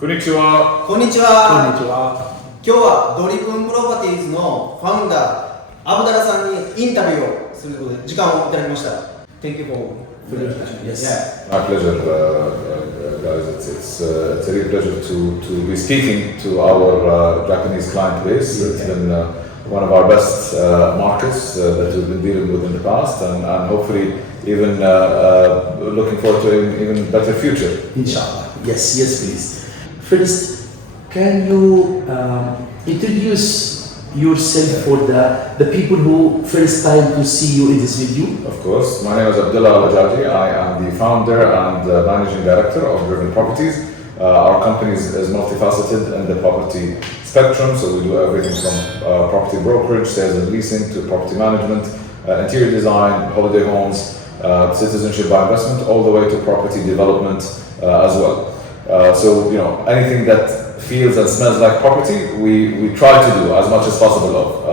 こんにちは。こんにちは。今日はドリブンプロパティーズのファウンダーアブダラさんにインタビューをすることで時間をいただきました。Thank you for your invitation. Yes. My pleasure, guys. It's a real pleasure to be speaking to our Japanese client base. It's been one of our best markets that we've been dealing with in the past, and hopefully even looking forward to an even better future. Inshallah. Yes, please. First, can you introduce yourself for the people who first time to see you in this video? Of course. My name is Abdullah Al-Ajaji. I am the founder and managing director of Driven Properties. Our company is multifaceted in the property spectrum, so we do everything from property brokerage, sales and leasing, to property management, interior design, holiday homes, citizenship by investment, all the way to property development as well. So, anything that feels and smells like property, we try to do as much as possible of.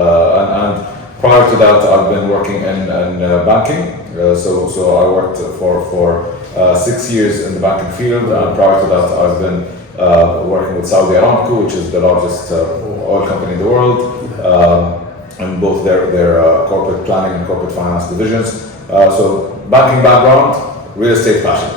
And prior to that, I've been working in banking. So I worked for 6 years in the banking field, and prior to that, I've been working with Saudi Aramco, which is the largest oil company in the world, and both their corporate planning and corporate finance divisions. So banking background, real estate passion.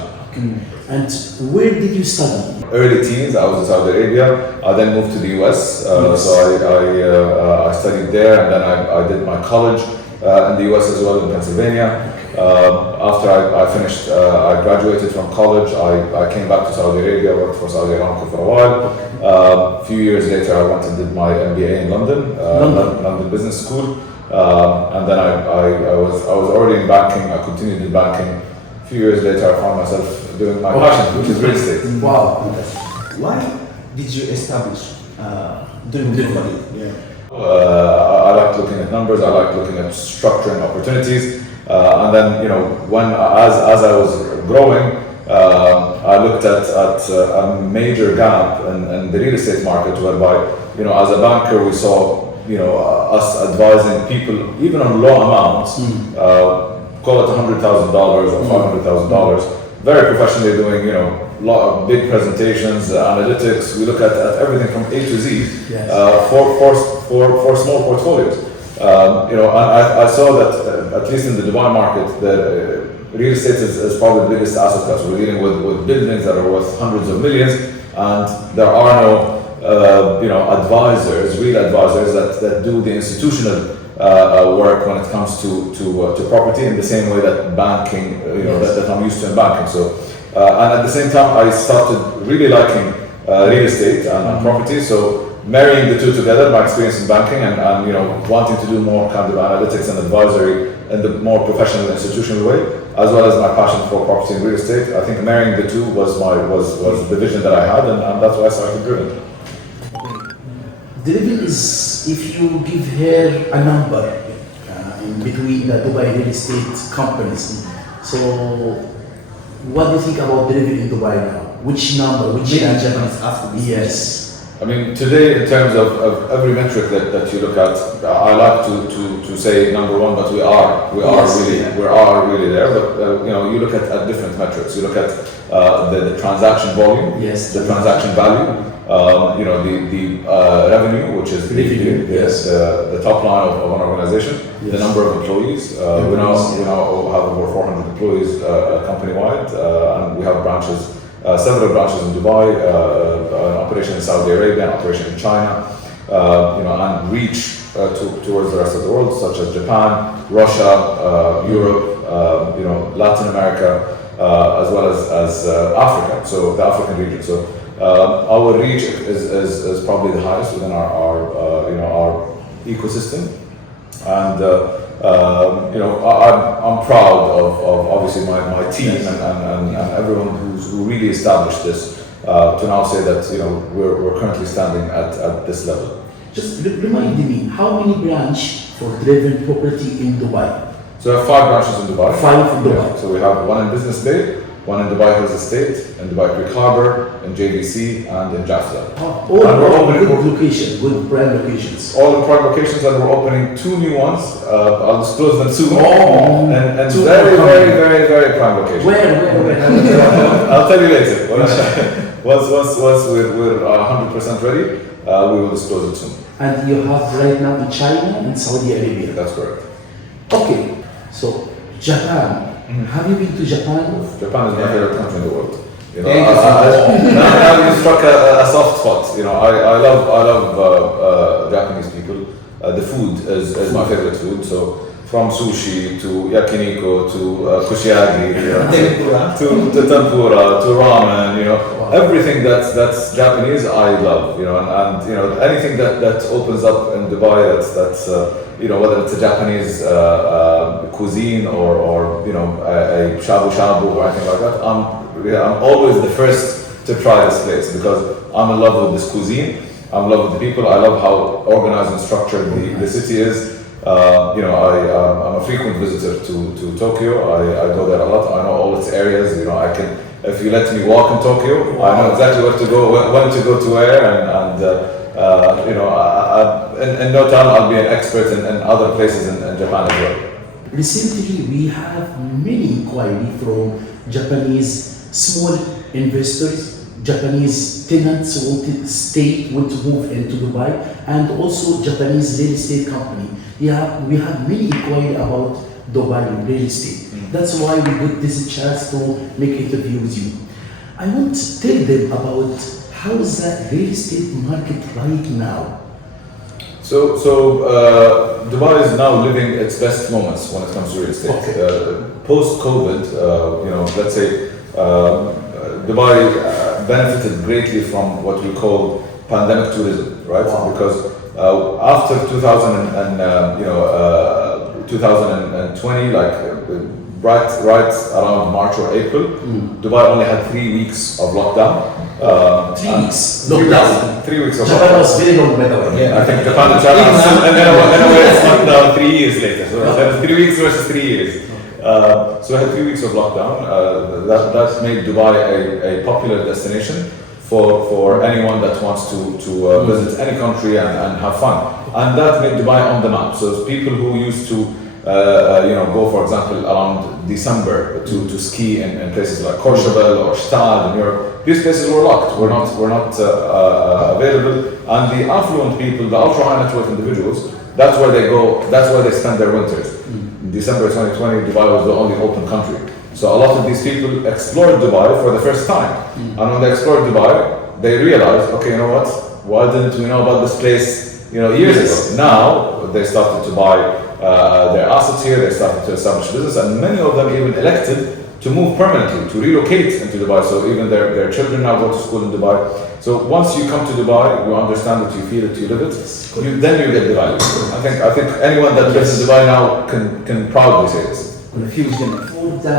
And where did you study? Early teens, I was in Saudi Arabia. I then moved to the US. So I studied there, and then I did my college in the US as well, in Pennsylvania. After I finished, I graduated from college. I came back to Saudi Arabia, worked for Saudi Aramco for a while. A few years later, I went and did my MBA in London, London Business School. And then I was already in banking. I continued in banking. A few years later, I found myself doing my passion, which is real estate. Wow. Why did you establish Driven Properties? I like looking at numbers. I like looking at structuring opportunities. And then, as I was growing, I looked at a major gap in the real estate market, whereby, as a banker, we saw, us advising people, even on low amounts, call it $100,000 or $500,000, very professionally doing, lot of big presentations, analytics. We look at everything from A to Z for small portfolios. And I saw that at least in the Dubai market, the real estate is probably the biggest asset class. We're dealing with buildings that are worth hundreds of millions, and there are no real advisors that do the institutional work when it comes to property in the same way that banking, that I'm used to in banking. So, and at the same time, I started really liking real estate and property. So, marrying the two together, my experience in banking and wanting to do more kind of analytics and advisory in the more professional institutional way, as well as my passion for property and real estate, I think marrying the two was the vision that I had, and that's why I started Driven. Driven is, if you give her a number in between the Dubai real estate companies. So, what do you think about Driven in Dubai now? Which number? Which Japanese ask this. Yes. I mean, today, in terms of every metric that you look at, I like to say number one, but we are really there. But you look at different metrics. You look at the transaction volume, the transaction value, the revenue, which is the top line of an organization, the number of employees. We now have over 400 employees company-wide, and we have branches. Several branches in Dubai, an operation in Saudi Arabia, an operation in China, and reach towards the rest of the world, such as Japan, Russia, Europe, Latin America, as well as Africa. So the African region. So our reach is probably the highest within our ecosystem, and I'm proud of obviously my team and everyone who really established this to now say that we're currently standing at this level. Just remind me, how many branches for Driven Property in Dubai? So we have 5 branches in Dubai. 5 in Dubai. So we have one in Business Bay, one in Dubai Hills Estate, in Dubai Creek Harbour, in JVC, and in Jafza. All good locations, good prime locations. All in prime locations, and we're opening 2 new ones. I'll disclose them soon. And Two very prime locations. Where? I'll tell you later. once we're 100% ready, we will disclose it soon. And you have right now in China and Saudi Arabia. That's correct. Okay, so Japan. Have you been to Japan? Japan is my favorite country in the world. You know, Thank you so now you struck a soft spot. You know, I love Japanese people. The food is my favorite food. So from sushi to yakiniku to kushiyaki, you know, to tempura to ramen, you know, everything that's Japanese I love. You know, and you know anything that opens up in Dubai that's you know, whether it's a Japanese cuisine or you know a shabu shabu or anything like that, I'm always the first to try this place because I'm in love with this cuisine. I'm in love with the people. I love how organized and structured the city is. You know, I'm a frequent visitor to Tokyo. I go there a lot. I know all its areas. You know, I can, if you let me walk in Tokyo, I know exactly where to go, when to go to where, and you know, in no time I'll be an expert in other places in Japan as well. Recently, we have many inquiry from Japanese small investors, Japanese tenants want to move into Dubai, and also Japanese real estate company. Yeah, we have many inquiry about Dubai real estate. That's why we got this chance to make interview with you. I want to tell them about how is the real estate market right now. So Dubai is now living its best moments when it comes to real estate. Okay. Post-COVID, you know, let's say Dubai benefited greatly from what we call pandemic tourism, right? Wow. Because after 2020, like right around March or April, Dubai only had 3 weeks of lockdown. 3 weeks lockdown. 3 weeks of Japan lockdown. was very long, by the way. I think Japan and China, and then it's locked down 3 years later. So that was 3 weeks versus 3 years. So I had 3 weeks of lockdown. That made Dubai a popular destination for anyone that wants to visit any country and have fun. And that made Dubai on the map. So people who used to you know, go, for example, around December to ski in places like Courchevel or Stade in Europe, these places were locked. Were not available. And the affluent people, the ultra high net worth individuals, that's where they go. That's where they spend their winters. In December 2020, Dubai was the only open country. So a lot of these people explored Dubai for the first time. And when they explored Dubai, they realized, okay, you know what? Why didn't we know about this place, you know, years ago? Now they started to buy their assets here. They started to establish business, and many of them even elected to move permanently, to relocate into Dubai. So even their children now go to school in Dubai. So once you come to Dubai, you understand it, you feel it, you live it. Then you get the value. I think anyone that lives in Dubai now can proudly say this. Confuse them for the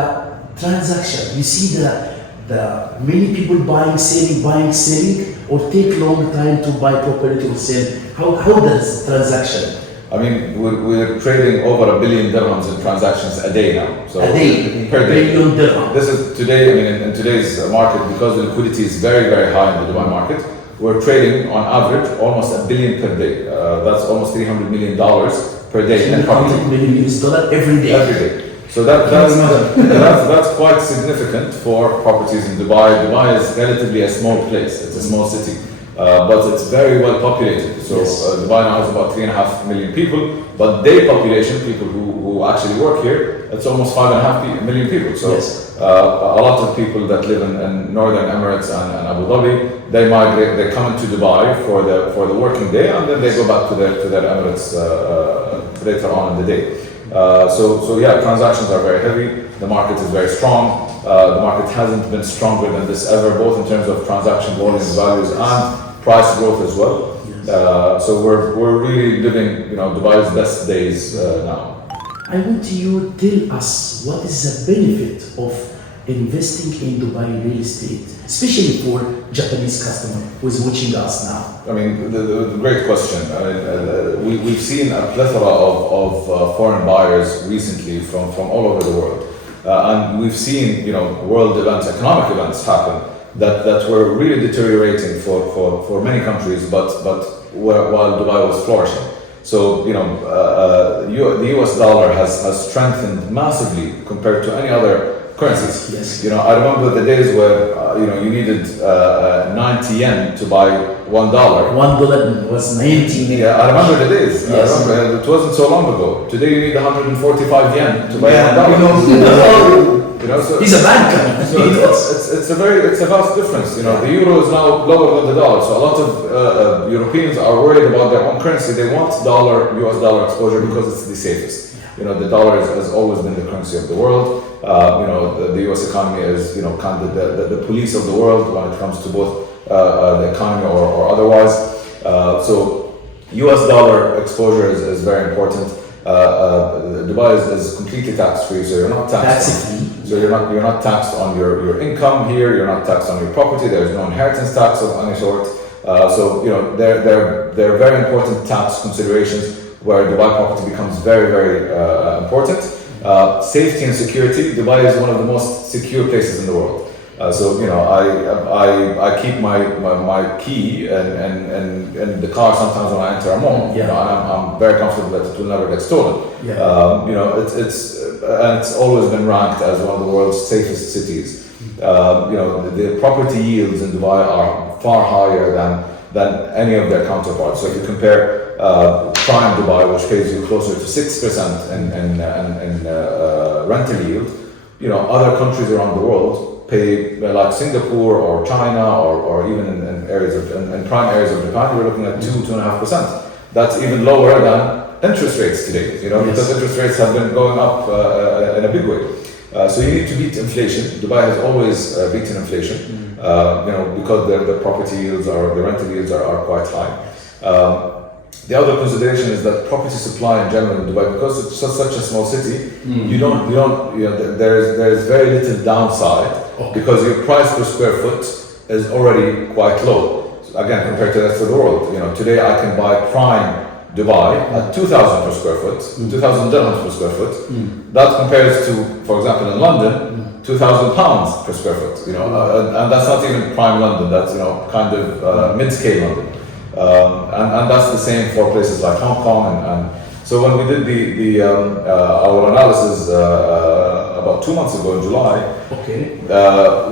transaction. You see the many people buying, selling, or take long time to buy property or sell. How does transaction? I mean, we're trading over $1 billion dirhams in transactions a day now. So A day, per day. $1 billion dirham. This is today. I mean, in today's market, because the liquidity is very, very high in the Dubai market, we're trading on average almost $1 billion per day. That's almost $300 million per day in property. $300 million every day. Every day. So that's quite significant for properties in Dubai. Dubai is relatively a small place. It's a small city, but it's very well populated. So Dubai now has about 3.5 million people, but their population, people who actually work here, it's almost 5.5 million people. So a lot of people that live in Northern Emirates and Abu Dhabi, they migrate, they come into Dubai for the working day, and then they go back to their Emirates later on in the day. So yeah, transactions are very heavy. The market is very strong. The market hasn't been stronger than this ever, both in terms of transaction volumes, values, and price growth as well. So we're really living, you know, Dubai's best days now. I want you to tell us what is the benefit of investing in Dubai real estate, especially for Japanese customer who is watching us now. I mean, the great question. We've seen a plethora of foreign buyers recently from all over the world, and we've seen, you know, world events, economic events happen that were really deteriorating for many countries, but while Dubai was flourishing. So, you know, the US dollar has strengthened massively compared to any other currencies. Yes. You know, I remember the days where you needed 90 yen to buy $1. $1 was 19. Yeah, I remember the days. Yes. I remember, it wasn't so long ago. Today you need 145 yen to buy $1. You know, so He's a banker. so it's a vast difference. You know, the euro is now lower than the dollar. So a lot of Europeans are worried about their own currency. They want US dollar exposure because it's the safest. You know, the dollar has always been the currency of the world. You know, the US economy is, you know, kind of the police of the world when it comes to both the economy or otherwise. So US dollar exposure is very important. Dubai is completely tax-free, so you're not taxed. Tax-free. So you're not taxed on your income here. You're not taxed on your property. There's no inheritance tax of any sort. So you know they're very important tax considerations where Dubai property becomes very important. Safety and security. Dubai is one of the most secure places in the world. So you know, I keep my key and the car sometimes when I enter a mall. Yeah. You know, and I'm very comfortable that it will never get stolen. Yeah. You know, it's always been ranked as one of the world's safest cities. You know, the property yields in Dubai are far higher than any of their counterparts. So if you compare prime Dubai, which pays you closer to 6% in rental yield, you know, other countries around the world pay like Singapore or China or even in areas in prime areas of Japan, we're looking at 2.5%. That's even lower than interest rates today, you know, because interest rates have been going up in a big way. So you need to beat inflation. Dubai has always beaten inflation, you know, because the property yields the rental yields are quite high. The other consideration is that property supply in general in Dubai, because it's such a small city, you know, there's very little downside because your price per square foot is already quite low. So again, compared to the rest of the world, you know, today I can buy prime Dubai at 2,000 per square foot, 2,000 dirhams per square foot. That compares to, for example, in London, 2,000 pounds per square foot. You know, and that's not even prime London. That's, you know, kind of mid-scale London. And that's the same for places like Hong Kong and so when we did our analysis about 2 months ago in July,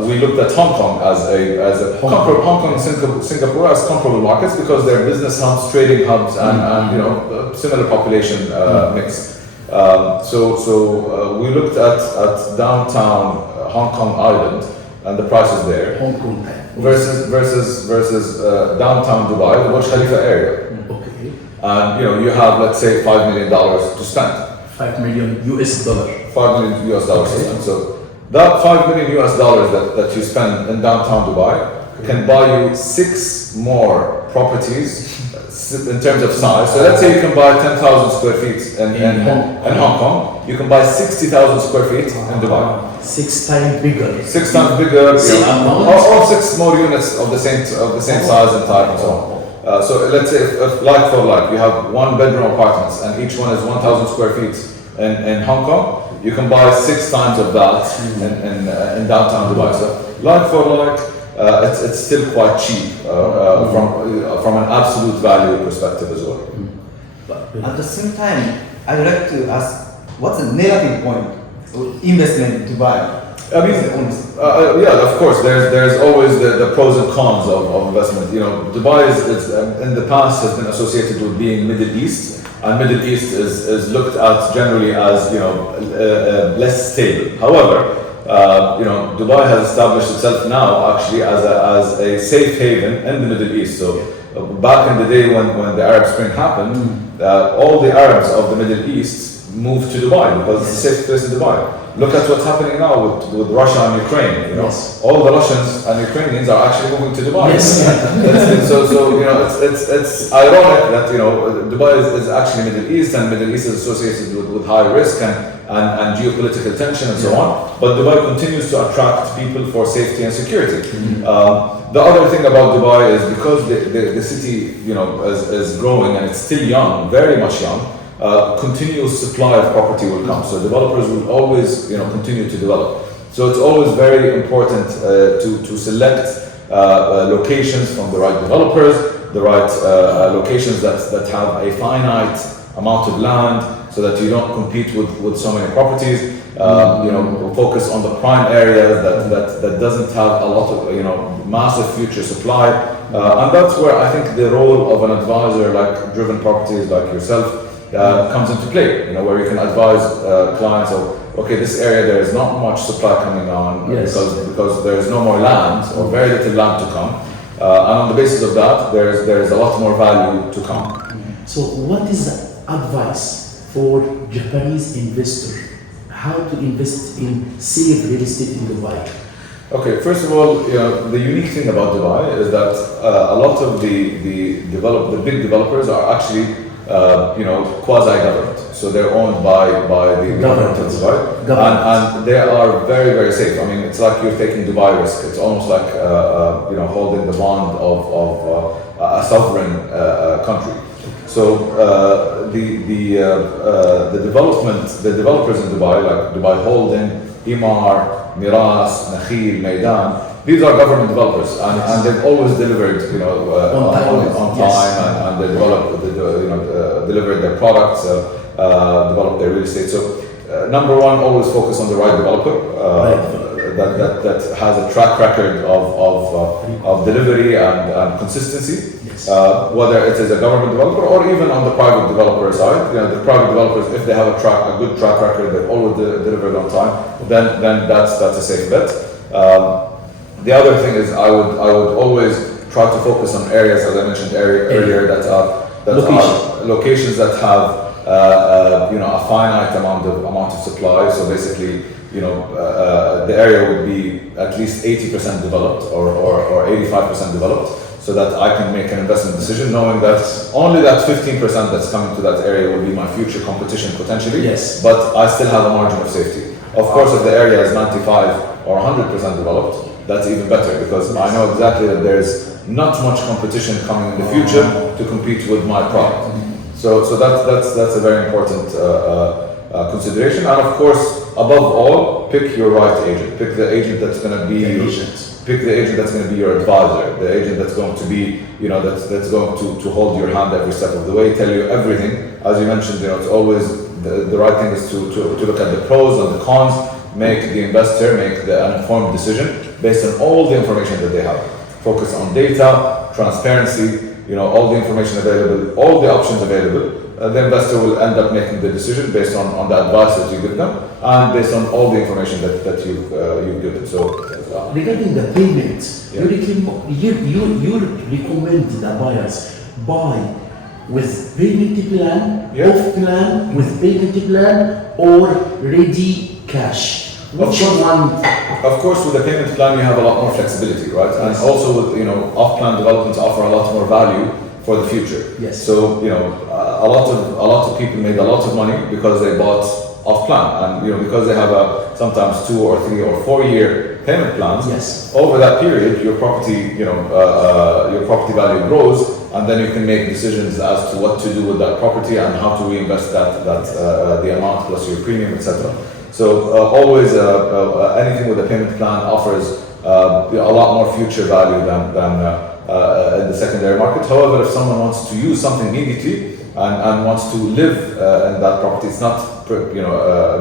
we looked at Hong Kong as a comparable, Hong Kong and Singapore as comparable markets because they're business hubs, trading hubs, and you know, similar population mix. So we looked at downtown Hong Kong Island and the prices there. Hong Kong versus downtown Dubai, the Burj Khalifa area. And you know, you have, let's say, $5 million to spend. $5 million US. $5 million US to spend. So that $5 million US that you spend in downtown Dubai can buy you 6 more properties in terms of size. So let's say you can buy 10,000 square feet in Hong Kong. You can buy 60,000 square feet in Dubai. 6 times bigger. 6 times bigger. Or 6 more units of the same size and type and so on. So let's say if like for like, you have 1 bedroom apartments and each one is 1,000 square feet in Hong Kong, you can buy 6 times of that in downtown Dubai. So like for like, it's still quite cheap from an absolute value perspective as well. At the same time, I'd like to ask, what's the negative point of investment in Dubai? I mean, yeah, of course. There's always the pros and cons of investment. You know, Dubai is in the past has been associated with being Middle East, and Middle East is looked at generally as, you know, less stable. However, you know, Dubai has established itself now actually as a safe haven in the Middle East. So back in the day when the Arab Spring happened, all the Arabs of the Middle East moved to Dubai because it's a safe place in Dubai. Look at what's happening now with Russia and Ukraine. You know, all the Russians and Ukrainians are actually moving to Dubai. So you know, it's ironic that, you know, Dubai is actually Middle East, and Middle East is associated with high risk and geopolitical tension and so on. But Dubai continues to attract people for safety and security. The other thing about Dubai is because the city, you know, is growing and it's still young, very much young. Continuous supply of property will come, so developers will always, you know, continue to develop. So it's always very important to select locations from the right developers, the right locations that have a finite amount of land, so that you don't compete with so many properties. Focus on the prime areas that doesn't have a lot of massive future supply, and that's where I think the role of an advisor like Driven Properties like yourself comes into play. Where you can advise clients of, okay, this area there is not much supply coming on because there is no more land or very little land to come, and on the basis of that there is a lot more value to come. So what is the advice for Japanese investor how to invest in safe real estate in Dubai? Okay, first of all, the unique thing about Dubai is that a lot of the big developers are actually quasi-government. So they're owned by the government of Dubai, and they are very, very safe. I mean, it's like you're taking Dubai risk. It's almost like holding the bond of a sovereign country. So the developers in Dubai, like Dubai Holding, Imar, Miras, Nakhil, Maidan, these are government developers, and they've always delivered, on time, and they delivered their products, developed their real estate. So, number one, always focus on the right developer that has a track record of delivery and consistency. Yes. Whether it is a government developer or even on the private developer side, the private developers, if they have a good track record, they've always delivered on time, then that's a safe bet. The other thing is I would always try to focus on areas, as I mentioned earlier, that are locations that have a finite amount of supply. So basically, the area would be at least 80% developed or 85% developed, so that I can make an investment decision knowing that only that 15% that's coming to that area will be my future competition potentially. Yes. But I still have a margin of safety. Of course, if the area is 95 or 100% developed, that's even better, because I know exactly that there's not much competition coming in the future to compete with my product. So that's a very important consideration. And of course, above all, pick your right agent. Pick the agent that's going to be pick the agent that's going to be your advisor. The agent that's going to be that's going to hold your hand every step of the way, tell you everything. As you mentioned, it's always the right thing is to look at the pros and the cons, make the investor make an informed decision based on all the information that they have. Focus on data, transparency, all the information available, all the options available. The investor will end up making the decision based on the advice that you give them and based on all the information that you've given. So, regarding the payments, you recommend the buyers buy with payment plan, off plan, with payment plan, or ready cash? Which one? Of course, with the payment plan, you have a lot more flexibility, right? And also with off-plan developments offer a lot more value for the future. Yes. So a lot of people made a lot of money because they bought off-plan, and because they have sometimes 2 or 3 or 4 year payment plans. Yes. Over that period, your property your property value grows, and then you can make decisions as to what to do with that property and how to reinvest the amount plus your premium, etc. So always anything with a payment plan offers a lot more future value than in the secondary market. However, if someone wants to use something immediately and wants to live in that property, it's not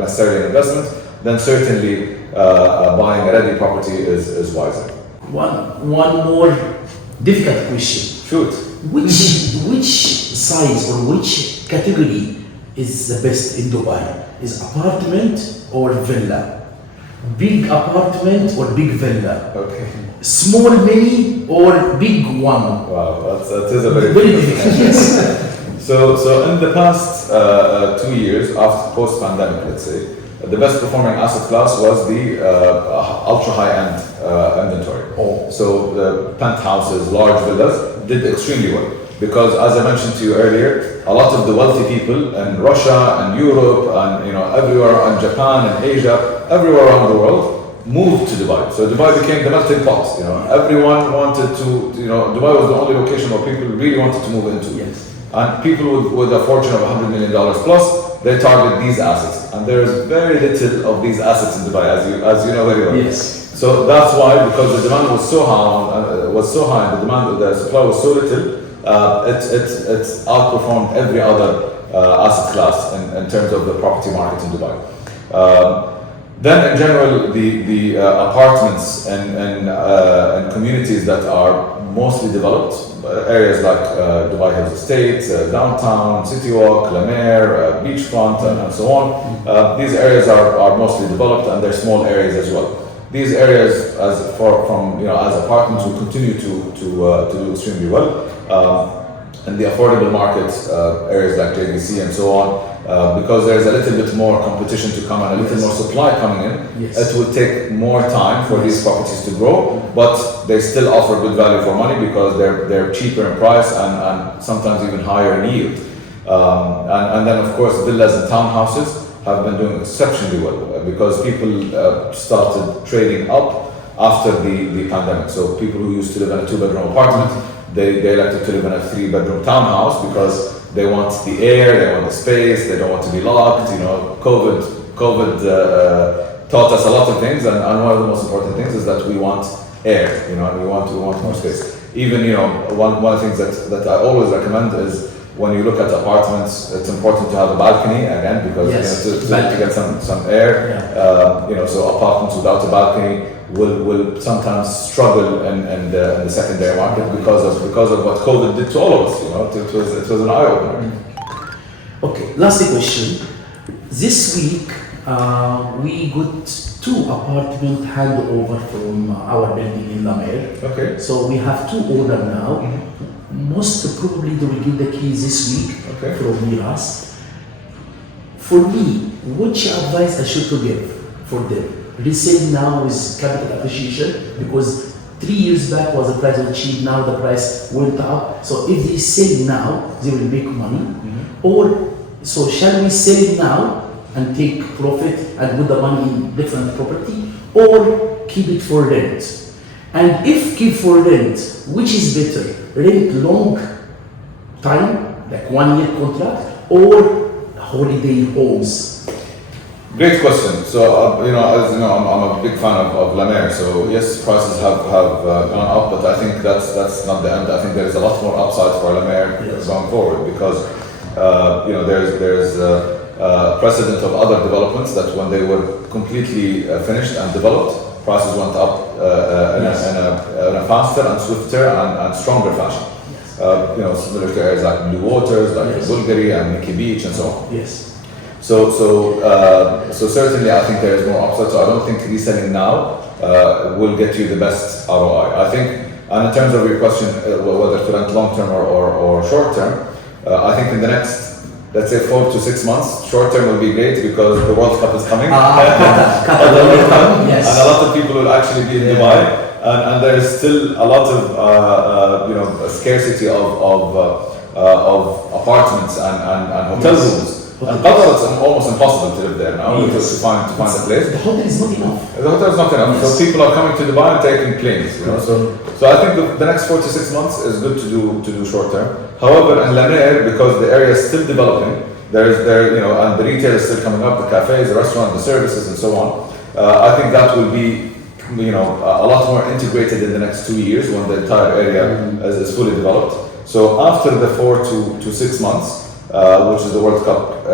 necessarily an investment, then certainly buying a ready property is wiser. One more difficult question. Shoot. Which size or which category is the best in Dubai? Is apartment or villa? Big apartment or big villa? Okay. Small mini or big one? Wow, that is a very difficult. Yes. So in the past 2 years, after post-pandemic, let's say, the best performing asset class was the ultra high-end inventory. So the penthouses, large villas did extremely well. Because as I mentioned to you earlier, a lot of the wealthy people in Russia and Europe and everywhere in Japan and Asia, everywhere around the world, moved to Dubai. So Dubai became the melting pot. Everyone wanted to. Dubai was the only location where people really wanted to move into. Yes. And people with a fortune of $100 million plus, they target these assets. And there is very little of these assets in Dubai, as you know very well. Yes. So that's why, because the demand was so high, and the supply was so little. It's outperformed every other asset class in terms of the property market in Dubai. Then, in general, the apartments and communities that are mostly developed, areas like Dubai Hills Estate, downtown, City Walk, La Mer, beachfront, and so on. These areas are mostly developed, and they're small areas as well. These areas, as apartments, will continue to do extremely well. And the affordable market areas like JVC and so on, because there's a little bit more competition to come and a little more supply coming in, it will take more time for these properties to grow, but they still offer good value for money because they're cheaper in price and sometimes even higher in yield. And then of course villas and townhouses have been doing exceptionally well because people started trading up after the pandemic. So people who used to live in a 2-bedroom apartment, they elected to live in a 3-bedroom townhouse because they want the air, they want the space, they don't want to be locked. COVID taught us a lot of things, and one of the most important things is that we want air, and we want more space. Even, one of the things that I always recommend is when you look at apartments, it's important to have a balcony again because to get some air. So apartments without a balcony will sometimes struggle in the secondary market because of what COVID did to all of us. It was an eye opener. Okay, last question. This week we got 2 apartment handover from our building in La Mer. Okay. So we have 2 owners now. Most probably they will give the keys this week from Miras. For me, which advice I should to give for them? Resale now is capital appreciation because 3 years back was the price was cheap, now the price went up. So if they sell now, they will make money. Or so shall we sell now and take profit and put the money in different property, or keep it for rent? And if keep for rent, which is better? Rent long time, like 1 year contract, or holiday homes? Great question. So, as you know, I'm a big fan of La Mer. So yes, prices have gone up, but I think that's not the end. I think there is a lot more upside for La Mer going forward because there's precedent of other developments that when they were completely finished and developed, prices went up in a faster and swifter and stronger fashion. Similar to areas like Blue Waters, like Bulgaria and Nikki Beach and so on. Yes. So certainly I think there is more upside. So I don't think reselling now will get you the best ROI. I think, and in terms of your question, whether to rent long term or short term, I think in the next, let's say 4 to 6 months, short term will be great because the World Cup is coming. Yes. And a lot of people will actually be in Dubai. And there is still a lot of scarcity of apartments and hotel rooms. And Qatar, it's almost impossible to live there now to find a place. The hotel is not enough. The hotel is not enough. So people are coming to Dubai and taking planes. So I think the next 4 to 6 months is good to do short term. However, in La Mer, because the area is still developing, and the retail is still coming up, the cafes, the restaurant, the services, and so on. I think that will be a lot more integrated in the next 2 years when the entire area is fully developed. So after the 4 to 6 months, which is the World Cup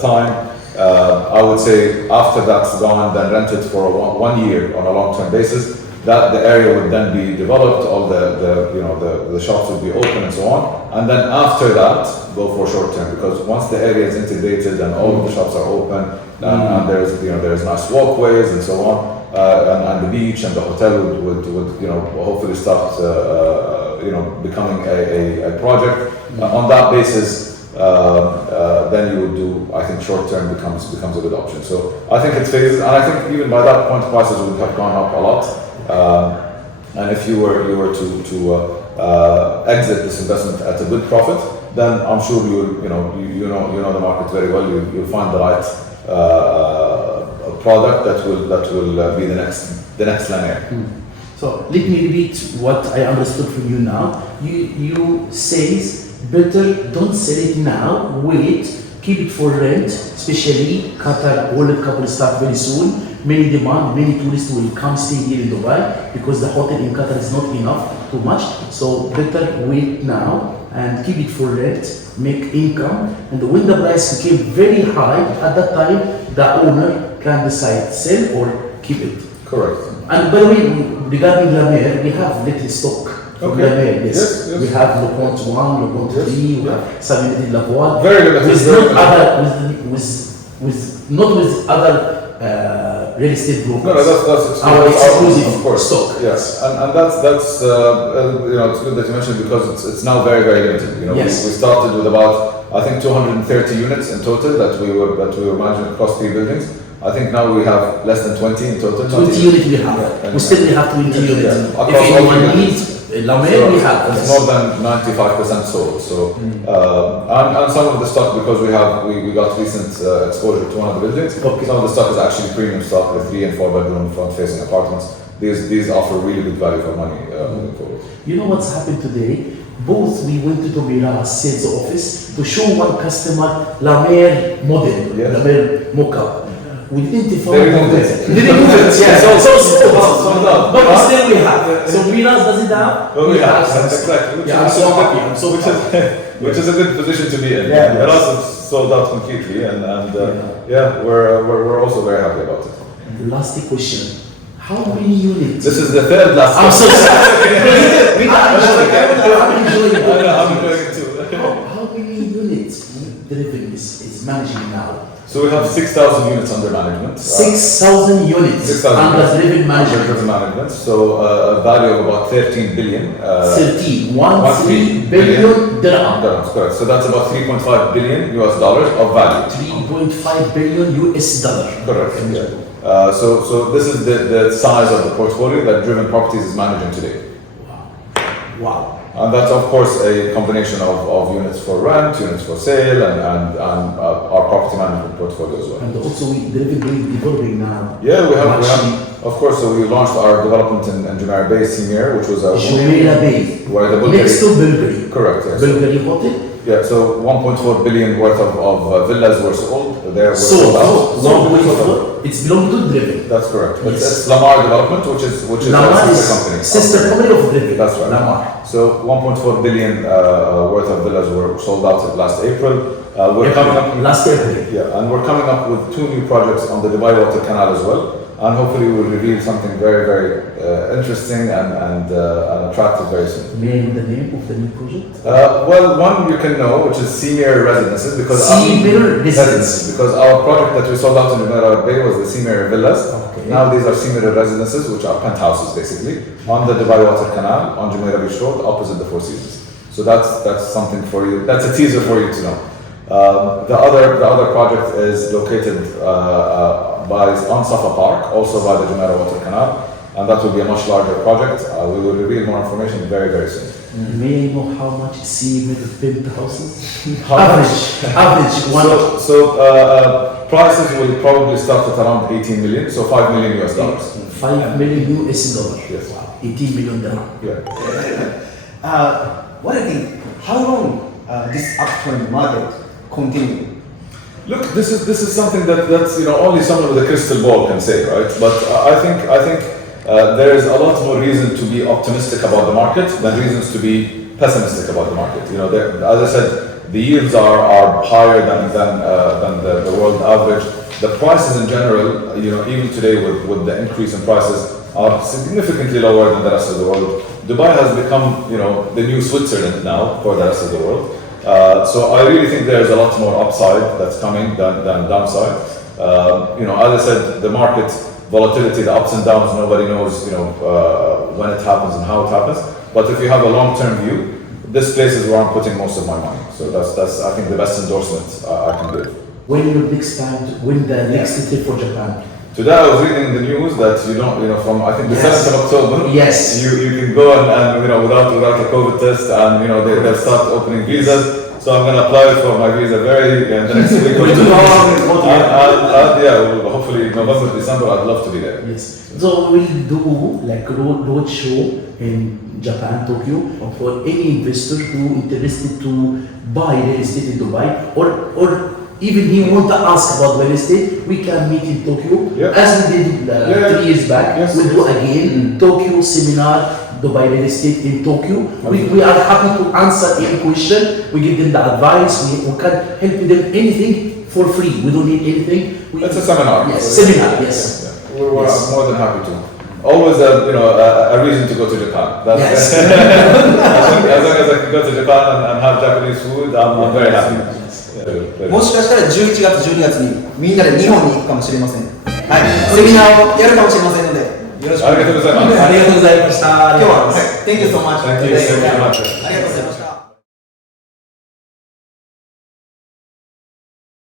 time, I would say after that's gone, then rent it for 1 year on a long-term basis. That the area would then be developed, all the shops would be open and so on, and then after that go for short-term because once the area is integrated and all of the shops are open and there's nice walkways and so on, and the beach and the hotel would hopefully start becoming a project. On that basis, then you would do, I think short term becomes a good option. So I think it's phases, and I think even by that point prices would have gone up a lot. And if you were to exit this investment at a good profit, then I'm sure you know the market very well. You'll find the right product that will be the next La Mer. So let me repeat what I understood from you now. You says better don't sell it now, wait, keep it for rent, especially Qatar World Cup will start very soon. Many demand, many tourists will come stay here in Dubai because the hotel in Qatar is not enough, too much. So better wait now and keep it for rent, make income. And when the price became very high, at that time the owner can decide sell or keep it. Correct. And by the way, regarding La Mer, we have little stock from Okay. La Mer. Yes. Yes. We have Le Pont 1, Le Pont 3, we have some little La Voile. Very limited. With Very not limited. not with other real estate brokers. No, that's Our exclusive of course. stock. Yes, and that's you know, it's good that you mentioned because it's now very limited. You know, Yes. we started with about I think 230 units in total that we were managing across 3 buildings. I think now we have less than 20 in total. 20 units we have. Yeah. We still have 20 units. Yeah. If Across all anyone three needs La Mer, we have. It's Yes. more than 95% sold. So, and some of the stock, because we got recent exposure to one of the buildings, Okay. some of the stock is actually premium stock, the 3 and 4 bedroom front facing apartments. These offer really good value for money moving forward. You know what's happened today? Both we went to Mira's sales office to show one customer La Mer model, Yes. La Mer mock-up. We didn't They find removed it. They removed it, yeah. So Sold out. but still we have. So Mira's does it now? Oh, We yeah, have some. exactly. Yeah, I'm so happy. I'm so Which happy. which is a good position to be in. Yeah. And also sold out completely, and yeah, we're also very happy about it. The last question. How many units? This is the third last. I'm so sorry. I'm enjoying it too. How many units Driven is managing now? So we have 6,000 units under management. 6,000 units 6,000 under units Driven under management. Driven management. So a value of about 13 billion. 13 billion dirham. Dirhams, correct. So that's about 3.5 billion US dollars of value. 3.5 billion US dollar. Correct. Yeah. So this is the size of the portfolio that Driven Properties is managing today. Wow. And that's of course a combination of units for rent, units for sale, and our property management portfolio as well. And also we developing now. Yeah, we have, Actually, of course, so we launched our development in Jumeirah Bay, Senior, which was a Jumeirah Bay. where the Bulgari, Next to Bulgari. correct, yes. Bulgari Hotel. Yeah, so 1.4 billion worth of villas were sold. They were So, sold out. it's belong to Driven. That's correct. Yes. It's Lamar Development, which is Lamar our is sister company. sister company of Driven. That's right. Lamar. So 1.4 billion worth of villas were sold out last April. We're coming up. Last April. Yeah, and we're coming up with 2 new projects on the Dubai Water Canal as well. And hopefully we'll reveal something very, very interesting and attractive very soon. May I know the name of the new project? Well, one you can know, which is Senior Residences, because Senior Residences. because our project that we sold out in Jumeirah Bay was the Senior Villas. Okay. Now these are Senior Residences, which are penthouses basically, on the Dubai Water Canal, on Jumeirah Beach Road, opposite the Four Seasons. So that's something for you. That's a teaser for you to know. The other project is located on Safa Park, also by the Jumeirah Water Canal, and that will be a much larger project. We will reveal more information very, very soon. May I know how much senior penthouses? How Average one. So prices will probably start at around 18 million, so 5 million US dollars. 5 million US dollar. Yes. Wow. 18 million dirham. Yeah. What I think, how long this uptrend market continue? Look, this is something that's only someone with a crystal ball can say, right? But I think there is a lot more reason to be optimistic about the market than reasons to be pessimistic about the market. As I said, the yields are higher than the world average. The prices in general, even today with the increase in prices, are significantly lower than the rest of the world. Dubai has become, the new Switzerland now for the rest of the world. So I really think there's a lot more upside that's coming than downside. As I said, the market volatility, the ups and downs, nobody knows, when it happens and how it happens. But if you have a long-term view, this place is where I'm putting most of my money. So that's I think the best endorsement I can give. When your next time, when the next trip for Japan? Today I was reading in the news that from I think the 7th of October, Yes. you can go and without a COVID test, and they'll start opening visas. So I'm going to apply for my visa in the next week. Hopefully November, December, I'd love to be there. Yes. So we'll do like road show in Japan, Tokyo, for any investor who interested to buy real estate in Dubai, or even he want to ask about real estate, we can meet in Tokyo, as we did 3 years back. Yes. We'll do again Tokyo seminar, Dubai real estate in Tokyo. We are happy to answer any question. We give them the advice. We can help them anything for free. We don't need anything. It's a seminar. Yes, seminar. Yes. We're Yes. more than happy to. Always a reason to go to Japan. Yes. As long as I can go to Japan and have Japanese food, I'm very happy. Yeah, もしかしたら11月、12月にみんなで日本に行くかもしれません。はい、セミナーをやるかもしれませんので、よろしくお願いします。ありがとうございます。ありがとうございました。今日は、はい、Thank you so much. Thank you so much. ありがとうございます。